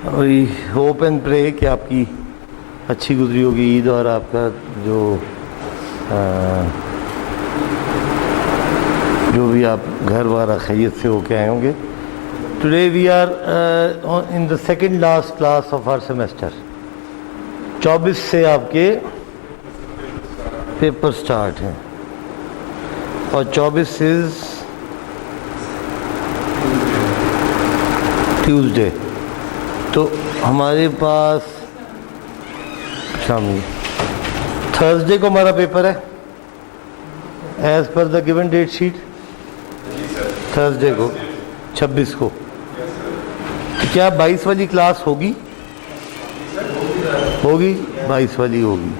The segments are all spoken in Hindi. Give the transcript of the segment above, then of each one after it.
वही होप एंड प्रे कि आपकी अच्छी गुजरी होगी ईद और आपका जो भी आप घर वारा खैरियत से होके आए होंगे। Today we are in the second last class of our semester. 24 से आपके पेपर स्टार्ट हैं और 24 इज ट्यूसडे। तो हमारे पास शाम थर्सडे को हमारा पेपर है as per the given date sheet. Thursday को 26 को तो क्या 22 वाली क्लास होगी? 22 वाली होगी।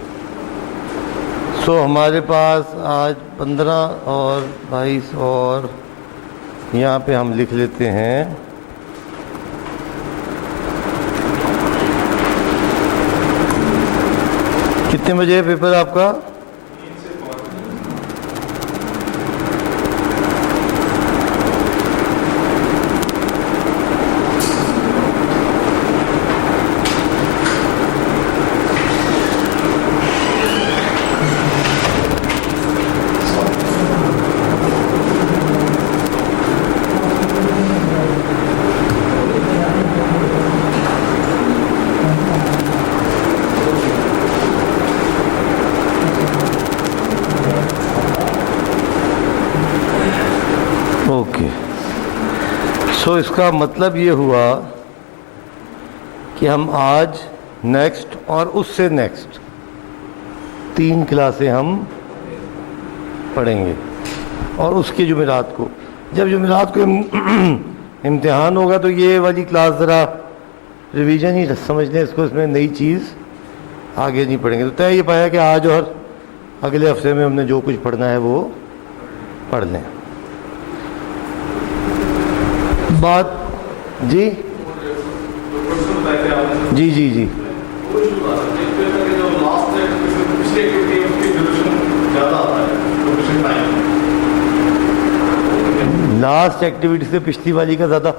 सो हमारे पास आज 15 और 22 और यहाँ पे हम लिख लेते हैं कितने बजे है पेपर आपका? तो इसका मतलब ये हुआ कि हम आज नेक्स्ट और उससे नेक्स्ट 3 क्लासें हम पढ़ेंगे और उसके जुमेरात को, जब जुमेरात को इम्तिहान होगा तो ये वाली क्लास ज़रा रिवीजन ही समझ लें इसको, इसमें नई चीज़ आगे नहीं पढ़ेंगे। तो तय ये पाया कि आज और अगले हफ्ते में हमने जो कुछ पढ़ना है वो पढ़ लें। बात जी जी जी जी लास्ट एक्टिविटी से पिछली वाली का ज़्यादा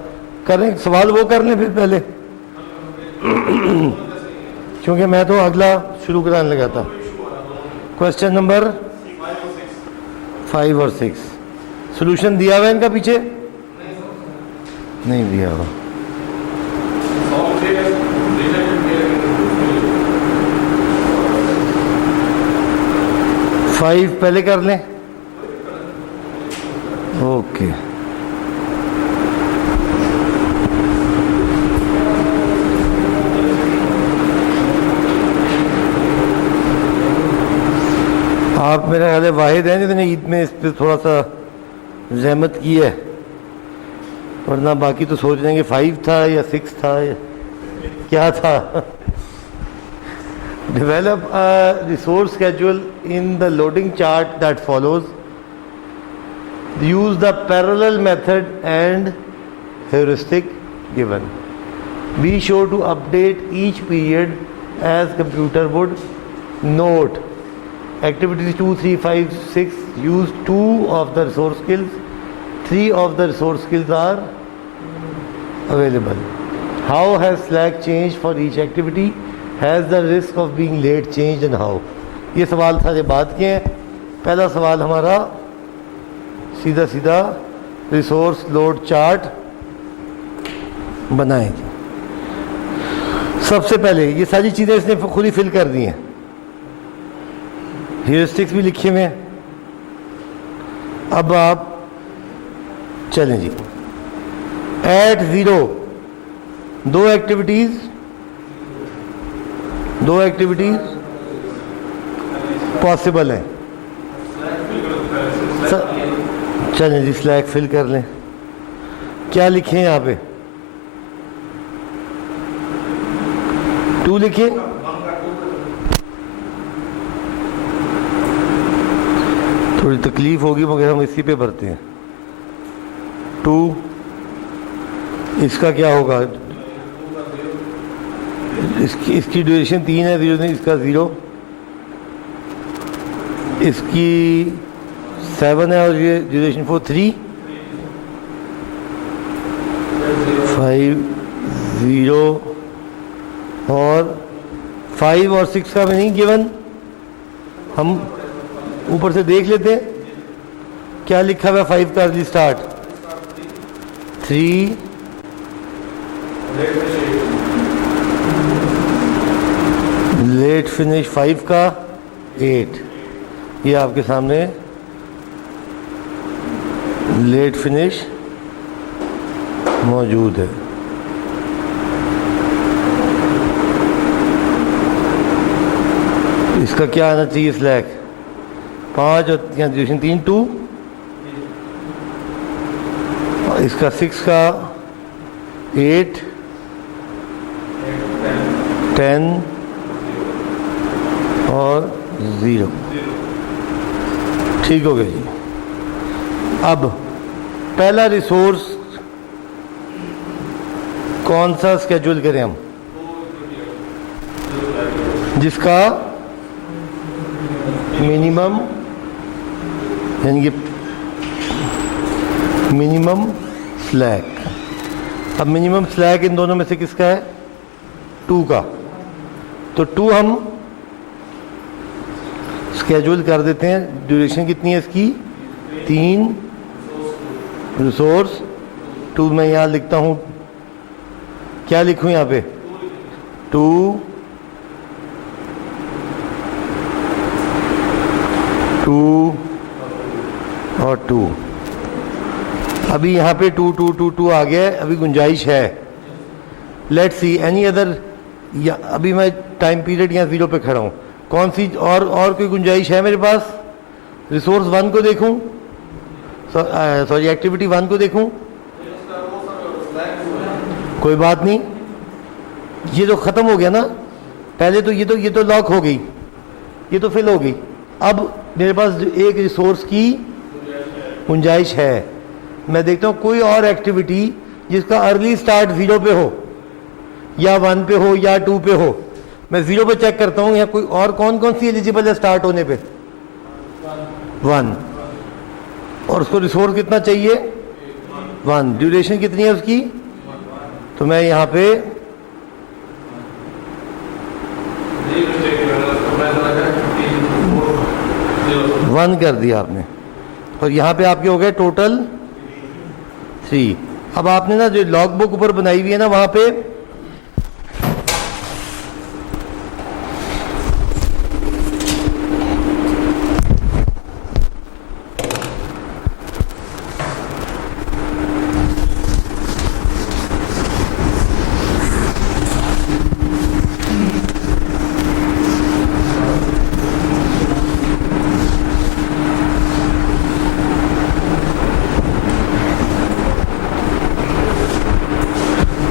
करें। सवाल वो कर लें फिर पहले क्योंकि मैं तो अगला शुरू कराने लगा था। क्वेश्चन नंबर 5 और 6 सोल्यूशन दिया हुआ है इनका? पीछे नहीं दिया हुआ। फाइव पहले कर लें। ओके आप मेरा ख्याल है वाहिद हैं जिसने ईद में इस पर थोड़ा सा जहमत की है, वरना बाकी तो सोच रहे हैं कि 5 था या 6 था या क्या था। Develop a resource schedule in the loading chart that follows. Use the parallel method and heuristic given. Be sure to update each period as computer would. Note activities 2, 3, 5, 6 use 2 of the resource skills. 3 of the resource skills are available. How has Slack changed for each activity? Has the risk of being late changed and how? ये सवाल सारे बात के हैं। पहला सवाल हमारा सीधा सीधा रिसोर्स लोड चार्ट बनाएंगे। सबसे पहले ये सारी चीज़ें इसने खुद ही फिल कर दी हैं। ह्यूरिस्टिक्स भी लिखे हुए हैं। अब आप चलें जी। एट 0 दो एक्टिविटीज पॉसिबल हैं। चलें जी स्लैक फिल कर लें। क्या लिखे हैं यहाँ पे? 2 लिखे। थोड़ी तकलीफ होगी मगर हम इसी पे भरते हैं। 2 इसका क्या होगा? इसकी ड्यूरेशन 3 है, 0 नहीं, इसका 0। इसकी 7 है और ये ड्यूरेशन 4 3 5 0 और 5 और 6 का नहीं गिवन, हम ऊपर से देख लेते हैं क्या लिखा हुआ है 5 का अर्ली स्टार्ट 3, लेट फिनिश 5 का 8, ये आपके सामने लेट फिनिश मौजूद है। इसका क्या आना चाहिए स्लैक 5 और ड्यूरेशन 3 2, इसका 6 का 8 10 और 0। ठीक हो गया जी। अब पहला रिसोर्स कौन सा स्केड्यूल करें हम, जिसका मिनिमम यानी कि मिनिमम स्लैक। अब मिनिमम स्लैक इन दोनों में से किसका है 2 का, तो 2 हम स्केड्यूल कर देते हैं। ड्यूरेशन कितनी है इसकी 3, रिसोर्स 2 मैं यहाँ लिखता हूँ, क्या लिखूँ यहाँ पे 2 और 2। अभी यहाँ पे 2 2 2 2 आ गया है, अभी गुंजाइश है। लेट्स सी एनी अदर, अभी मैं टाइम पीरियड यहाँ 0 पे खड़ा हूँ, कौन सी और कोई गुंजाइश है मेरे पास। रिसोर्स 1 को देखूँ, सॉरी एक्टिविटी 1 को देखूँ, कोई बात नहीं, ये तो ख़त्म हो गया ना। पहले तो ये तो लॉक हो गई, ये तो फिल हो गई। अब मेरे पास एक रिसोर्स की गुंजाइश है। मैं देखता हूँ कोई और एक्टिविटी जिसका अर्ली स्टार्ट 0 पे हो या 1 पे हो या 2 पे हो। मैं 0 पे चेक करता हूँ, या कोई और कौन कौन सी एलिजिबल है स्टार्ट होने पे 1, और उसको रिसोर्स कितना चाहिए 1, ड्यूरेशन कितनी है उसकी, तो मैं यहाँ पे 1 कर दिया आपने, और यहाँ पे आपके हो गए टोटल 3। अब आपने ना जो लॉग बुक ऊपर बनाई हुई है ना, वहाँ पे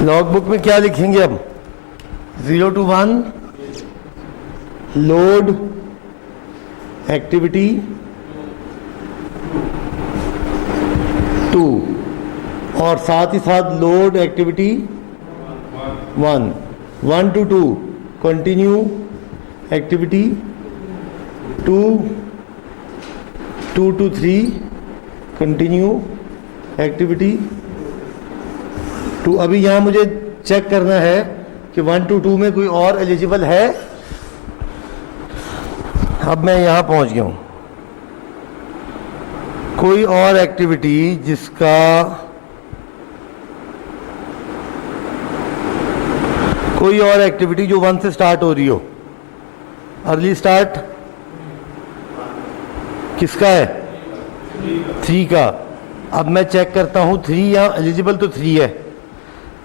लॉग बुक में क्या लिखेंगे अब 0 to 1 लोड एक्टिविटी 2, और साथ ही साथ load activity 1 1 to 2 continue activity 2 2 to 3 continue activity 2। अभी यहाँ मुझे चेक करना है कि 1 to 2 में कोई और एलिजिबल है। अब मैं यहाँ पहुँच गया हूँ, कोई और एक्टिविटी जिसका कोई और एक्टिविटी जो 1 से स्टार्ट हो रही हो, अर्ली स्टार्ट किसका है 3 का। अब मैं चेक करता हूँ 3 यहाँ एलिजिबल तो 3 है,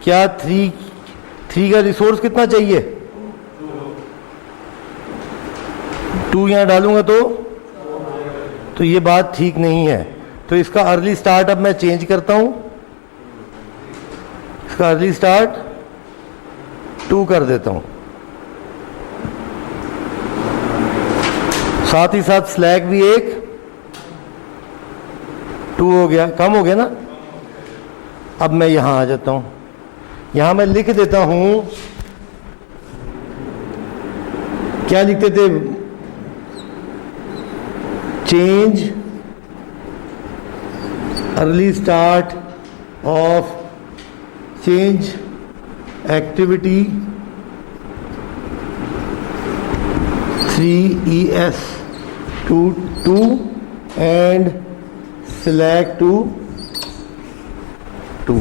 क्या 3 का रिसोर्स कितना चाहिए 2 यहाँ डालूंगा तो ये बात ठीक नहीं है। तो इसका अर्ली स्टार्ट अब मैं चेंज करता हूं, इसका अर्ली स्टार्ट 2 कर देता हूं, साथ ही साथ स्लैक भी 2 हो गया, कम हो गया ना। अब मैं यहां आ जाता हूं, यहां मैं लिख देता हूं, क्या लिखते थे, change early start of change activity 3ES to 2 and slack to 2।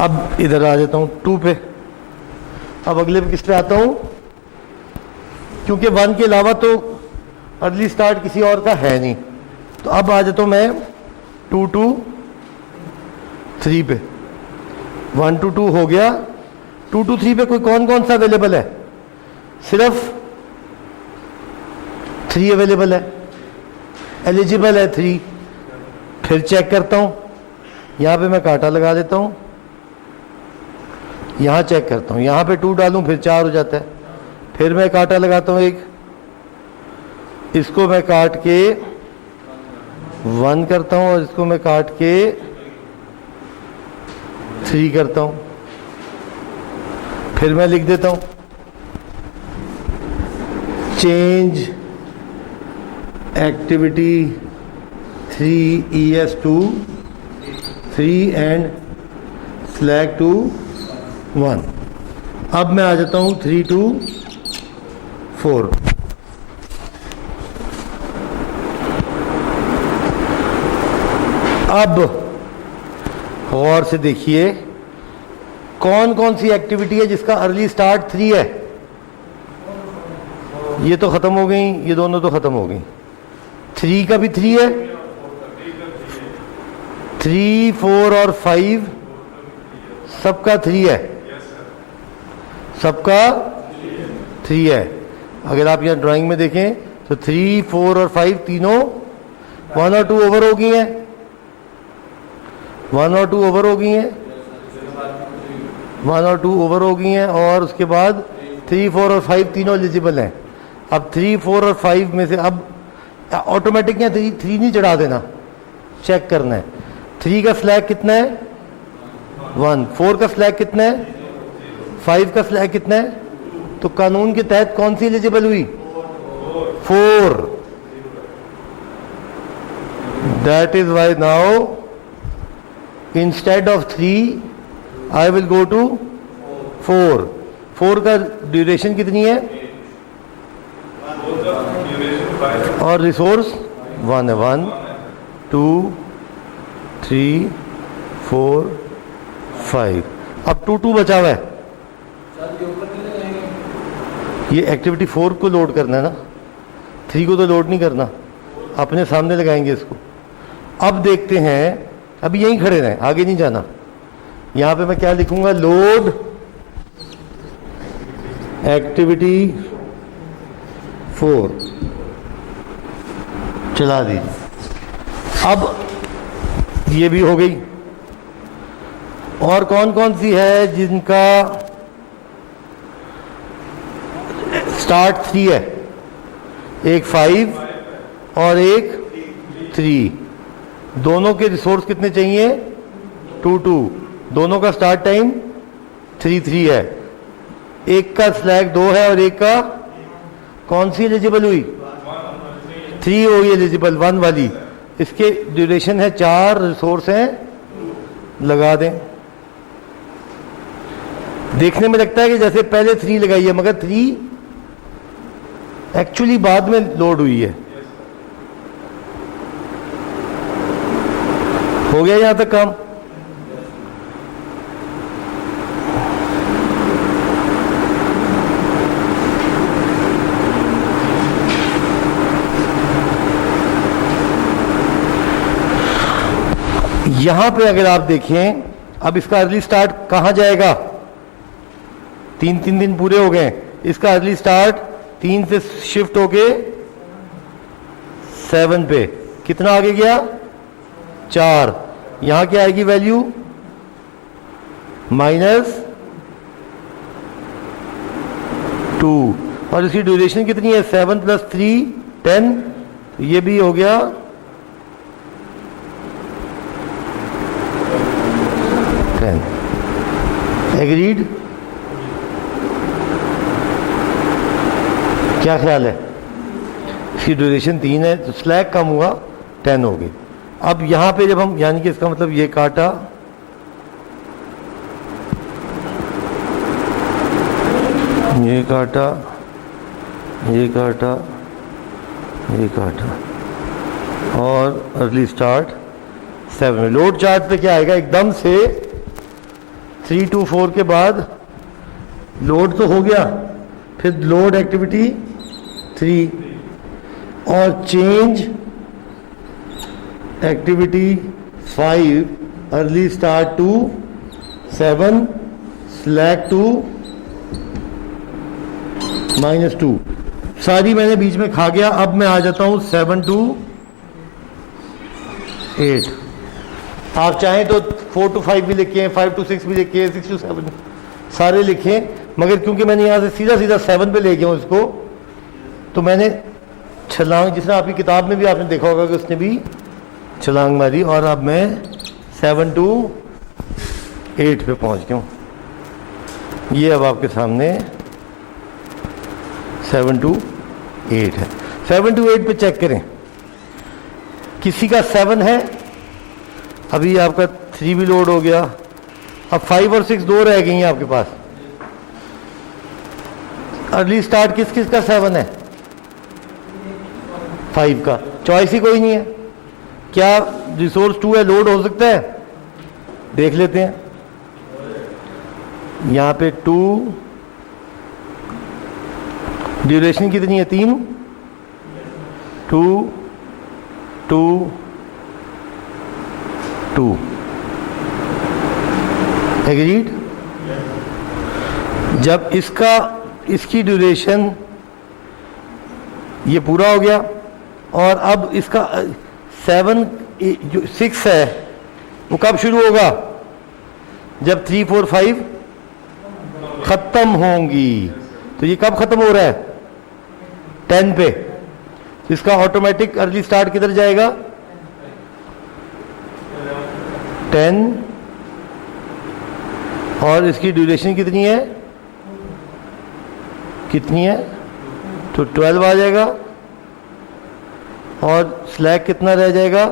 अब इधर आ जाता हूँ 2 पे। अब अगले पे किस पे आता हूँ, क्योंकि 1 के अलावा तो अर्ली स्टार्ट किसी और का है नहीं, तो अब आ जाता हूँ मैं 2 to 3 पे। 1 to 2 हो गया। 2 to 3 पे कोई कौन कौन सा अवेलेबल है, सिर्फ 3 अवेलेबल है, एलिजिबल है 3। फिर चेक करता हूँ, यहाँ पे मैं कांटा लगा देता हूँ, यहाँ चेक करता हूँ, यहाँ पे 2 डालूँ फिर 4 हो जाता है। फिर मैं कांटा लगाता हूँ एक, इसको मैं काट के 1 करता हूँ और इसको मैं काट के 3 करता हूँ। फिर मैं लिख देता हूँ change activity 3ES to 3 and slack to 1। अब मैं आ जाता हूँ 3 to 4। अब गौर से देखिए कौन कौन सी एक्टिविटी है जिसका अर्ली स्टार्ट 3 है। ये तो खत्म हो गई, ये दोनों तो खत्म हो गई। 3 का भी 3 है, 3, 4 और 5 सबका 3 है, सबका 3 है। अगर आप यहाँ ड्राइंग में देखें तो 3, 4 और 5 तीनों 1 और 2 ओवर हो गई हैं, 1 और 2 ओवर हो गई हैं, 1 और 2 ओवर हो गई हैं। और उसके बाद 3, 4 और 5 तीनों एलिजिबल हैं। अब 3, 4 और 5 में से अब ऑटोमेटिक यहाँ 3 नहीं चढ़ा देना, चेक करना है। 3 का स्लैग कितना है 1, 4 का स्लैग कितना है 5 का स्लैग कितना है, तो कानून के तहत कौन सी एलिजिबल हुई 4। That is why now instead of 3 I will go to 4। 4 का ड्यूरेशन कितनी है और रिसोर्स 1 है। 1, 2, 3, 4, 5। अब 2, 2 बचा हुआ है, ये एक्टिविटी 4 को लोड करना है ना, 3 को तो लोड नहीं करना, अपने सामने लगाएंगे इसको। अब देखते हैं, अभी यहीं खड़े रहें, आगे नहीं जाना। यहां पे मैं क्या लिखूंगा, लोड एक्टिविटी 4 चला दीजिए। अब ये भी हो गई। और कौन कौन सी है जिनका स्टार्ट 3 है, एक 5 और एक 3। दोनों के रिसोर्स कितने चाहिए 2, 2। दोनों का स्टार्ट टाइम 3, 3 है। एक का स्लैग 2 है और एक का कौन सी एलिजिबल हुई 3 होगी एलिजिबल, 1 वाली। इसके ड्यूरेशन है 4, रिसोर्स हैं लगा दें। देखने में लगता है कि जैसे पहले 3 लगाई है, मगर 3 एक्चुअली बाद में लोड हुई है। हो गया यहां तक काम। यहां पे अगर आप देखें, अब इसका अर्ली स्टार्ट कहां जाएगा, 3 दिन पूरे हो गए। इसका अर्ली स्टार्ट 3 से शिफ्ट होके 7 पे, कितना आगे गया 4। यहां क्या आएगी वैल्यू -2, और इसकी ड्यूरेशन कितनी है 7 + 3 10, तो ये भी हो गया 10। एग्रीड, क्या ख्याल है, इसकी ड्यूरेशन 3 है तो स्लैग कम हुआ 10 हो गई। अब यहां पे जब हम, यानी कि इसका मतलब ये काटा, ये काटा, ये काटा, ये काटा, और अर्ली स्टार्ट 7 में। लोड चार्ट पे क्या आएगा, एकदम से 3 to 4 के बाद लोड तो हो गया, फिर लोड एक्टिविटी 3 और change activity 5, early start to 7, slack to -2। सारी मैंने बीच में खा गया। अब मैं आ जाता हूं 7 to 8। आप चाहें तो 4 to 5 भी लिखें, 5 to 6 भी लिखें, 6 to 7 सारे लिखें, मगर क्योंकि मैंने यहाँ से सीधा सीधा 7 पे ले गया हूँ इसको, तो मैंने छलांग, जिसने आपकी किताब में भी आपने देखा होगा कि उसने भी छलांग मारी, और अब मैं 7 to 8 पे पहुँच गया हूँ। ये अब आपके सामने 7 to 8 है। 7 to 8 पे चेक करें, किसी का 7 है, अभी आपका 3 भी लोड हो गया, अब 5 और 6 दो रह गई हैं आपके पास। अर्ली स्टार्ट किस किस का 7 है, 5 का, चॉइस ही कोई नहीं है। क्या रिसोर्स 2 है, लोड हो सकता है, देख लेते हैं। यहाँ पे 2, ड्यूरेशन कितनी है, 3, 2 2 2, एग्रीड। जब इसकी ड्यूरेशन ये पूरा हो गया, और अब इसका 7 जो 6 है वो कब शुरू होगा, जब 3 4 5 खत्म होंगी। तो ये कब खत्म हो रहा है, 10 पे। तो इसका ऑटोमेटिक अर्ली स्टार्ट किधर जाएगा, 10, और इसकी ड्यूरेशन कितनी है, तो 12 आ जाएगा, और स्लैक कितना रह जाएगा,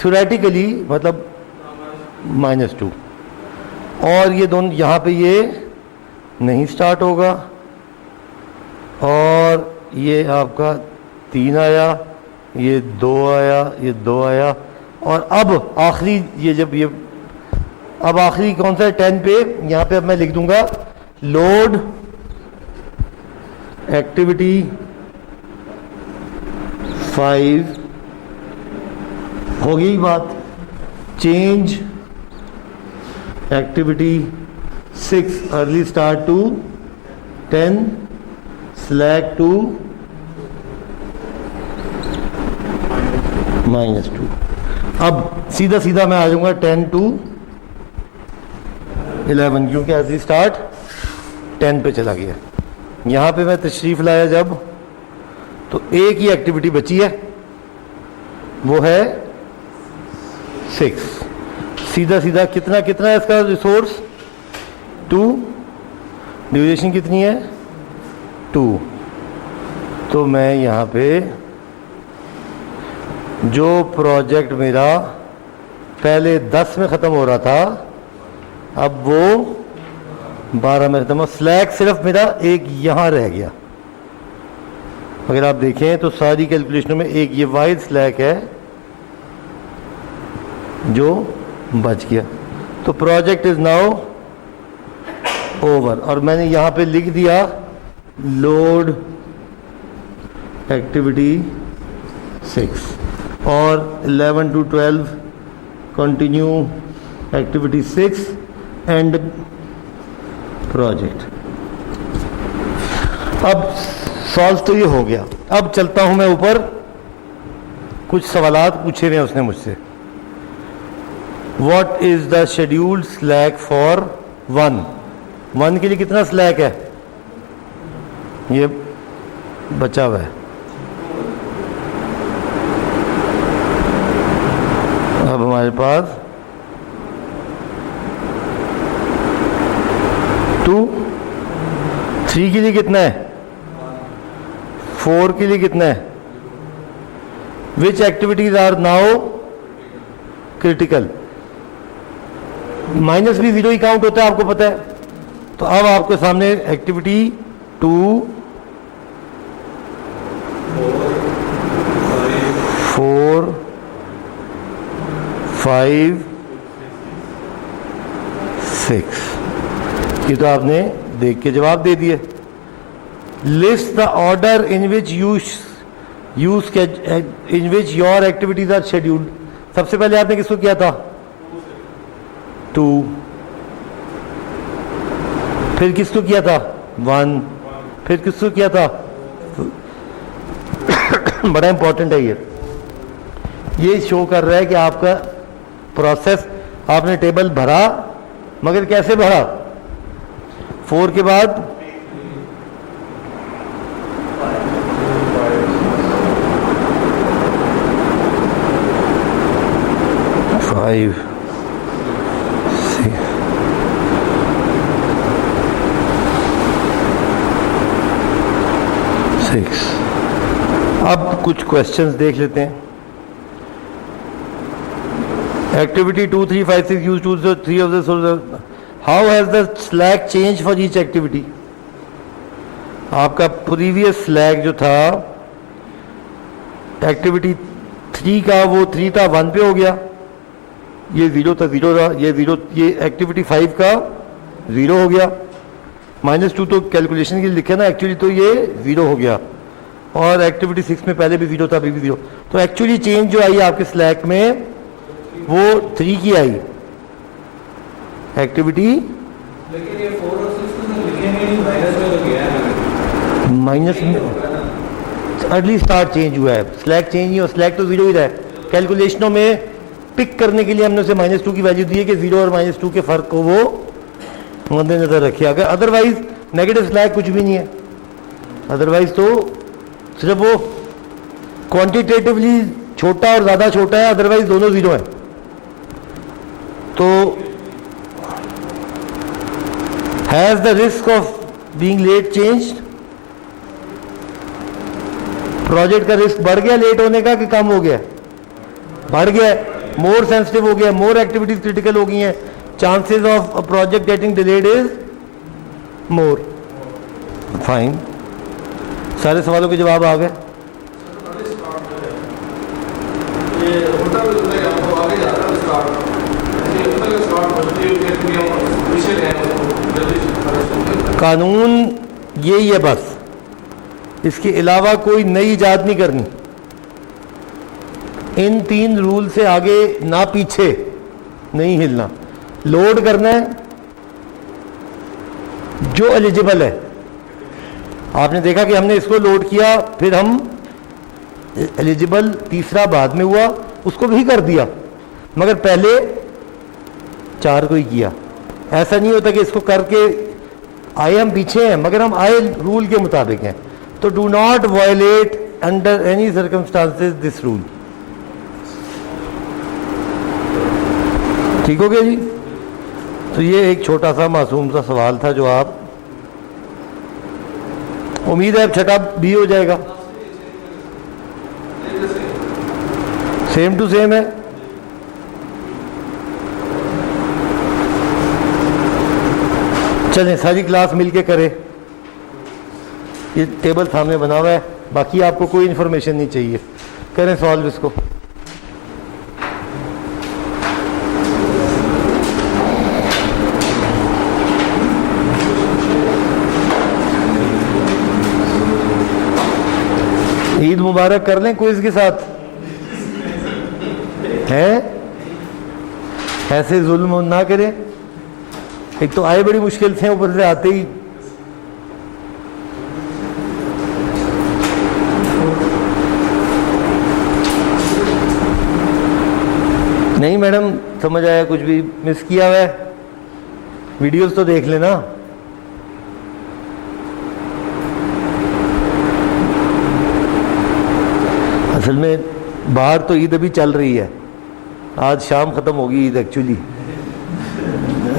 थ्योरेटिकली मतलब -2। और ये दोनों यहाँ पे ये नहीं स्टार्ट होगा, और ये आपका 3 आया, ये 2 आया, ये 2 आया, और अब आखिरी ये जब ये अब आखिरी कौन सा है, 10 पे। यहाँ पे अब मैं लिख दूंगा लोड एक्टिविटी 5, हो गई बात। Change activity 6, early start to 10, slack to -2। अब सीधा सीधा मैं आ जाऊंगा 10 to 11, क्योंकि अर्ली स्टार्ट 10 पे चला गया। यहाँ पे मैं तशरीफ लाया जब, तो एक ही एक्टिविटी बची है, वो है 6। सीधा सीधा कितना कितना है इसका रिसोर्स, 2, ड्यूरेशन कितनी है, 2। तो मैं यहाँ पे जो प्रोजेक्ट मेरा पहले 10 में ख़त्म हो रहा था, अब वो 12 में ख़त्म हो। स्लैक सिर्फ मेरा एक यहाँ रह गया। अगर आप देखें तो सारी कैलकुलेशनों में एक ये वाइड स्लैक है जो बच गया। तो प्रोजेक्ट इज नाउ ओवर, और मैंने यहाँ पे लिख दिया लोड एक्टिविटी 6, और 11 to 12 continue activity 6 and project. अब सॉल्व तो ये हो गया। अब चलता हूं मैं ऊपर, कुछ सवालात पूछे हुए हैं उसने मुझसे। What is the scheduled slack for 1 के लिए कितना स्लैक है, ये बचा हुआ है। अब हमारे पास 2, 3 के लिए कितना है, 4 के लिए कितना है। Which activities are now critical. Minus भी 0 ही काउंट होता है, आपको पता है। तो अब आपके सामने एक्टिविटी 2, 4 5 6। ये तो आपने देख के जवाब दे दिए। List the order in which in which your activities are scheduled. सबसे पहले आपने किसको किया था? 2। फिर किसको किया था? 1। फिर किसको किया था? बड़ा इंपॉर्टेंट है ये शो कर रहा है कि आपका प्रोसेस, आपने टेबल भरा मगर कैसे भरा? 4 के बाद 5 6। अब कुछ क्वेश्चंस देख लेते हैं। Activity 2 3 5 6 use 2 3 of the how has the slack change for each activity. आपका प्रीवियस स्लैक जो था एक्टिविटी 3 का, वो 3 था 1 पे हो गया, ये 0 था 0 था, ये 0, ये एक्टिविटी 5 का 0 हो गया। -2 तो कैलकुलेशन के लिए लिखे ना, एक्चुअली तो ये 0 हो गया। और एक्टिविटी 6 में पहले भी 0 था, अभी भी 0। तो एक्चुअली चेंज जो आई आपके स्लैक में वो 3 की आई एक्टिविटी। लेकिन ये 4 और 6 तो लिखे नहीं, माइनस में तो गया है। माइनस में अर्ली स्टार्ट चेंज हुआ है, स्लैक चेंज नहीं हुआ, स्लैक तो 0 ही रहा है। कैलकुलेशनों में पिक करने के लिए हमने उसे -2 की वैल्यू दी है कि 0 और -2 के फर्क को वो मद्देनजर रखे। अगर अदरवाइज नेगेटिव स्लैक कुछ भी नहीं है, अदरवाइज तो सिर्फ वो क्वांटिटेटिवली छोटा और ज़्यादा छोटा है, अदरवाइज दोनों 0 है। तो has the risk of being late changed. Project का रिस्क बढ़ गया लेट होने का कि कम हो गया? बढ़ गया, मोर सेंसिटिव हो गया, मोर एक्टिविटीज क्रिटिकल हो गई हैं, chances of a project getting delayed is more. Fine, सारे सवालों के जवाब आ गए। कानून यही है बस, इसके अलावा कोई नई इजाद नहीं करनी। इन 3 रूल से आगे ना पीछे नहीं हिलना। लोड करना है जो एलिजिबल है। आपने देखा कि हमने इसको लोड किया, फिर हम एलिजिबल तीसरा बाद में हुआ उसको भी कर दिया, मगर पहले 4 को ही किया। ऐसा नहीं होता कि इसको करके आए हम पीछे हैं मगर हम आए रूल के मुताबिक हैं। तो do not violate under any circumstances this rule. ठीक हो गया जी। तो ये एक छोटा सा मासूम सा सवाल था जो आप, उम्मीद है अब छठा भी हो जाएगा। सेम टू सेम है। चलें सारी क्लास मिलके करें। ये टेबल सामने बना हुआ है, बाकी आपको कोई इन्फॉर्मेशन नहीं चाहिए। करें सॉल्व इसको। ईद मुबारक कर लें क्विज के साथ, है ऐसे जुल्म ना करें। एक तो आए बड़ी मुश्किल से, ऊपर से आते ही नहीं। मैडम समझ आया, कुछ भी मिस किया हुआ है? वीडियोस तो देख लेना। असल में बाहर तो ईद अभी चल रही है, आज शाम ख़त्म होगी ईद एक्चुअली।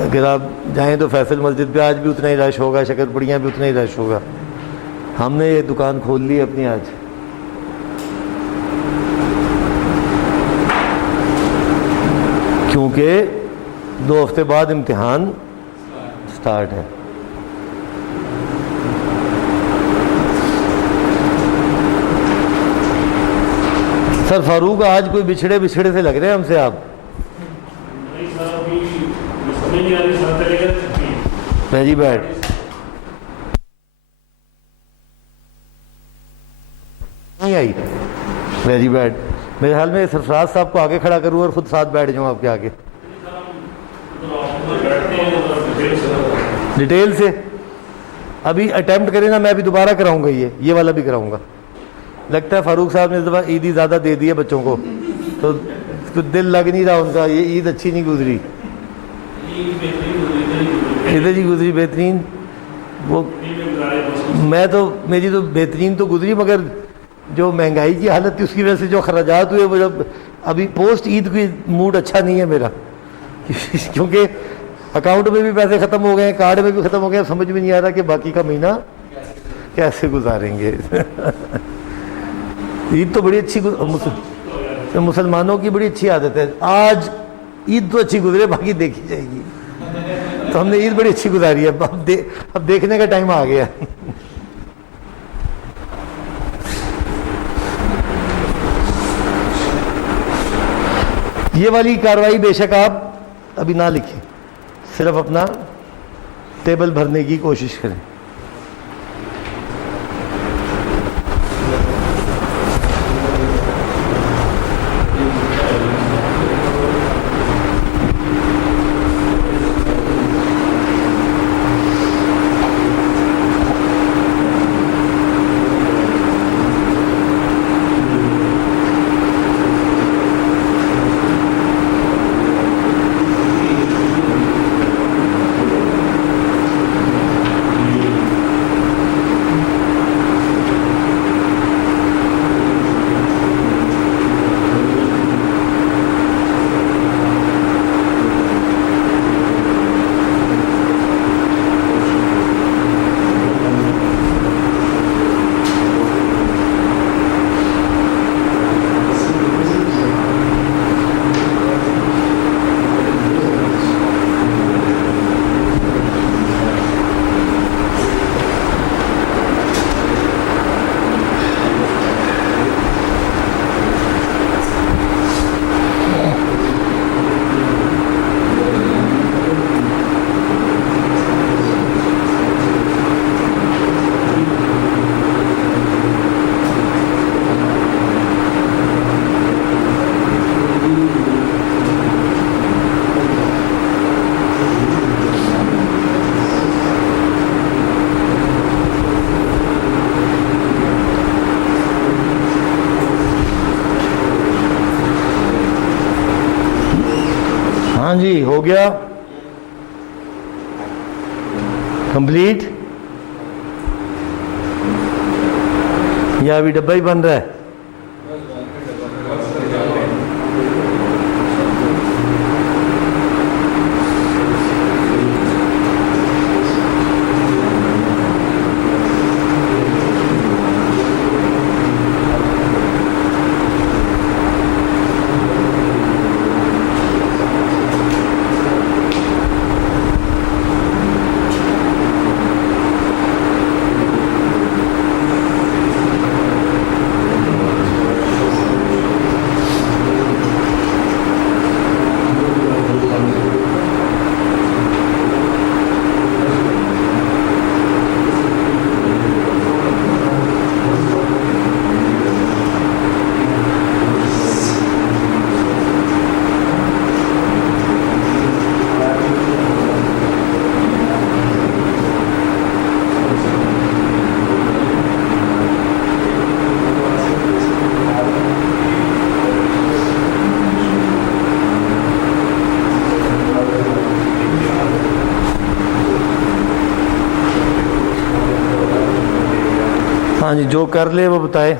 अगर आप जाएं तो फैसल मस्जिद पे आज भी उतना ही रश होगा, शकरपड़ियाँ भी उतना ही रश होगा। हमने ये दुकान खोल ली अपनी आज। क्योंकि 2 हफ्ते बाद इम्तिहान स्टार्ट है। सर फारूक, आज कोई बिछड़े बिछड़े से लग रहे हैं हमसे आप। नहीं सर, अभी समझ नहीं आ रही सर तरीके से। Very bad. नहीं आई, वेरी बैड। मेरे ख्याल में सरफराज साहब को आगे खड़ा करूँ और खुद साथ बैठ जाऊँ आपके आगे। डिटेल से अभी अटेम्प्ट करें ना, मैं अभी दोबारा कराऊंगा, ये वाला भी कराऊंगा। लगता है फारूक साहब ने इस दफ़ा ईद ही ज़्यादा दे दी है बच्चों को, तो दिल लग नहीं रहा उनका। ये ईद अच्छी नहीं गुजरी, इधर ही गुजरी बेहतरीन। वो मैं तो, मेरी तो बेहतरीन तो गुजरी, मगर जो महंगाई की हालत थी उसकी वजह से जो खर्चात हुए, वो जब अभी पोस्ट ईद की मूड अच्छा नहीं है मेरा क्योंकि अकाउंट में भी पैसे ख़त्म हो गए, कार्ड में भी ख़त्म हो गए। समझ में नहीं आ रहा कि बाकी का महीना कैसे गुजारेंगे ईद तो बड़ी अच्छी, मुसलमानों की बड़ी अच्छी आदत है, आज ईद तो अच्छी गुजरे, बाकी देखी जाएगी। तो हमने ईद बड़ी अच्छी गुजारी है, अब देखने का टाइम आ गया ये वाली कार्रवाई बेशक आप अभी ना लिखें, सिर्फ अपना टेबल भरने की कोशिश करें। हाँ जी, हो गया कंप्लीट, या अभी डब्बा ही बन रहा है? हाँ जी, जो कर ले वो बताए।